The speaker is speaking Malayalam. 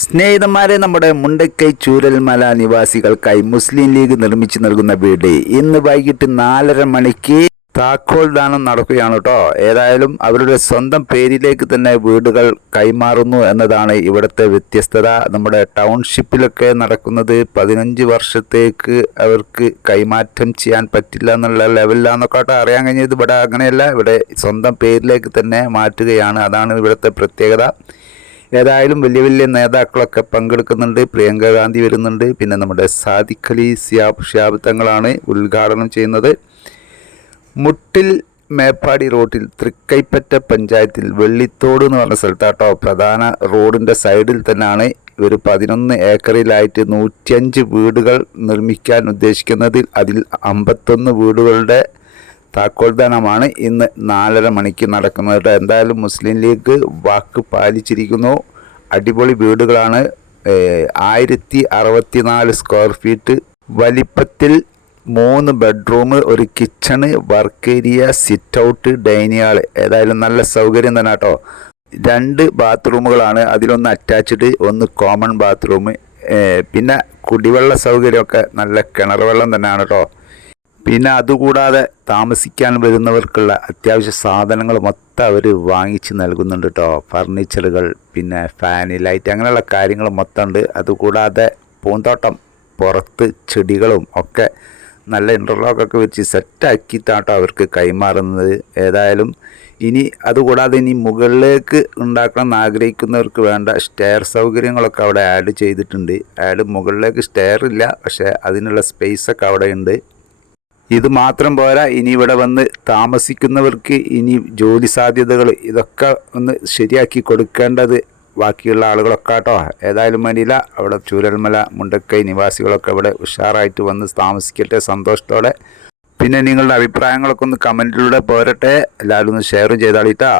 സ്നേഹിതന്മാരെ, നമ്മുടെ മുണ്ടക്കൈ ചൂരൽമല നിവാസികൾക്കായി മുസ്ലിം ലീഗ് നിർമ്മിച്ചു നൽകുന്ന വീട് ഇന്ന് വൈകിട്ട് 4:30 മണിക്ക് താക്കോൽ ദാനം നടക്കുകയാണ് കേട്ടോ. ഏതായാലും അവരുടെ സ്വന്തം പേരിലേക്ക് തന്നെ വീടുകൾ കൈമാറുന്നു എന്നതാണ് ഇവിടുത്തെ വ്യത്യസ്തത. നമ്മുടെ ടൗൺഷിപ്പിലൊക്കെ നടക്കുന്നത് 15 വർഷത്തേക്ക് അവർക്ക് കൈമാറ്റം ചെയ്യാൻ പറ്റില്ല എന്നുള്ള ലെവലിലാണെന്നൊക്കെ അറിയാൻ കഴിഞ്ഞത്. ഇവിടെ അങ്ങനെയല്ല, ഇവിടെ സ്വന്തം പേരിലേക്ക് തന്നെ മാറ്റുകയാണ്. അതാണ് ഇവിടുത്തെ പ്രത്യേകത. ഏതായാലും വലിയ വലിയ നേതാക്കളൊക്കെ പങ്കെടുക്കുന്നുണ്ട്. പ്രിയങ്ക ഗാന്ധി വരുന്നുണ്ട്. പിന്നെ നമ്മുടെ സാദിഖ് അലി ശിഹാബ് തങ്ങളാണ് ഉദ്ഘാടനം ചെയ്യുന്നത്. മുട്ടിൽ മേപ്പാടി റോഡിൽ തൃക്കൈപ്പറ്റ പഞ്ചായത്തിൽ വെള്ളിത്തോട് എന്ന് പറഞ്ഞ സ്ഥലത്താട്ടോ. പ്രധാന റോഡിൻ്റെ സൈഡിൽ തന്നെയാണ് ഒരു 11 ഏക്കറിലായിട്ട് 105 വീടുകൾ നിർമ്മിക്കാൻ ഉദ്ദേശിക്കുന്നത്. അതിൽ 51 വീടുകളുടെ താക്കോൽദാനമാണ് ഇന്ന് 4:30 മണിക്ക് നടക്കുന്നത്. എന്തായാലും മുസ്ലിം ലീഗ് വാക്ക് പാലിച്ചിരിക്കുന്നു. അടിപൊളി വീടുകളാണ്. 1064 സ്ക്വയർ ഫീറ്റ് വലിപ്പത്തിൽ 3 ബെഡ്റൂം, ഒരു kitchen, work area, sit out, dining hall. ഏതായാലും നല്ല സൗകര്യം തന്നെ കേട്ടോ. 2 ബാത്റൂമുകളാണ്. അതിലൊന്ന് അറ്റാച്ച്ഡ്, ഒന്ന് കോമൺ ബാത്റൂം. പിന്നെ കുടിവെള്ള സൗകര്യമൊക്കെ നല്ല കിണർ വെള്ളം തന്നെയാണ് കേട്ടോ. പിന്നെ അതുകൂടാതെ താമസിക്കാൻ വരുന്നവർക്കുള്ള അത്യാവശ്യ സാധനങ്ങൾ മൊത്തം അവർ വാങ്ങിച്ച് നൽകുന്നുണ്ട് കേട്ടോ. ഫർണിച്ചറുകൾ, പിന്നെ ഫാൻ, ലൈറ്റ്, അങ്ങനെയുള്ള കാര്യങ്ങൾ മൊത്തം ഉണ്ട്. അതുകൂടാതെ പൂന്തോട്ടം, പുറത്ത് ചെടികളും ഒക്കെ നല്ല ഇൻ്റർലോക്കൊക്കെ വെച്ച് സെറ്റാക്കിയിട്ടാട്ടോ അവർക്ക് കൈമാറുന്നത്. ഏതായാലും അതുകൂടാതെ ഇനി മുകളിലേക്ക് ഉണ്ടാക്കണം എന്ന് ആഗ്രഹിക്കുന്നവർക്ക് വേണ്ട സ്റ്റെയർ സൗകര്യങ്ങളൊക്കെ അവിടെ ആഡ് ചെയ്തിട്ടുണ്ട്. മുകളിലേക്ക് സ്റ്റെയർ ഇല്ല, പക്ഷേ അതിനുള്ള സ്പേസൊക്കെ അവിടെ ഉണ്ട്. ഇത് മാത്രം പോരാ, ഇനി ഇവിടെ വന്ന് താമസിക്കുന്നവർക്ക് ഇനി ജോലി സാധ്യതകൾ ഇതൊക്കെ ഒന്ന് ശരിയാക്കി കൊടുക്കേണ്ടത് ബാക്കിയുള്ള ആളുകളൊക്കെ കേട്ടോ. ഏതായാലും വേണ്ടിയില്ല, അവിടെ ചൂരൽമല മുണ്ടക്കൈ നിവാസികളൊക്കെ ഇവിടെ ഉഷാറായിട്ട് വന്ന് താമസിക്കട്ടെ സന്തോഷത്തോടെ. പിന്നെ നിങ്ങളുടെ അഭിപ്രായങ്ങളൊക്കെ ഒന്ന് കമൻറ്റിലൂടെ പോരട്ടെ. എല്ലാവരും ഒന്ന് ഷെയർ ചെയ്താളിട്ടാ.